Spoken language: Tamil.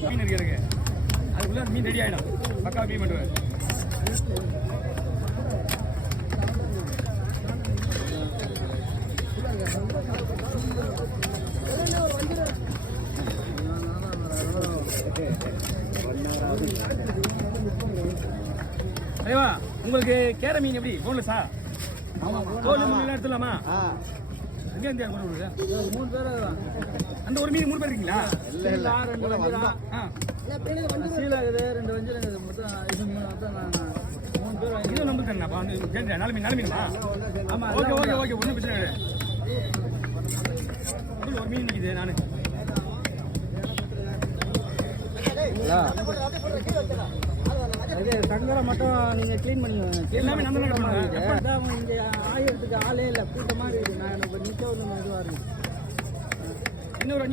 மீன் இருக்கு அதுக்குள்ள மீன் ரெடி ஆகிடும் பக்கா மீன் பண்ணுவேன் ஐயா உங்களுக்கு கேர மீன் எப்படி போன்லெஸ்ஸா தோல் மீன் எடுத்துலாமா எங்க இருந்து மூணு பேர் அந்த ஒரு மீன் மூணு பேர் இருக்கீங்களா இல்ல ரெண்டு சீலாகுது ரெண்டு வஞ்சிருக்குது மொத்தம் இது மூணு பேர் இது நம்பர் தானேப்பா வந்து நாலு மீனுமா ஆமா ஓகே ஓகே ஓகே ஒன்றும் பிரச்சனை கிடையாது ஒரு மீன் நிற்கிது நான் சங்கரை மட்டும் நீங்கள் க்ளீன் பண்ணி எல்லாமே நம்ம இங்கே ஆயிரத்துக்கு ஆளே இல்லை கூட்டமாக இருக்குது நான் இப்போ நிற்க ஒரு இதுவாக இருக்குது இன்னொரு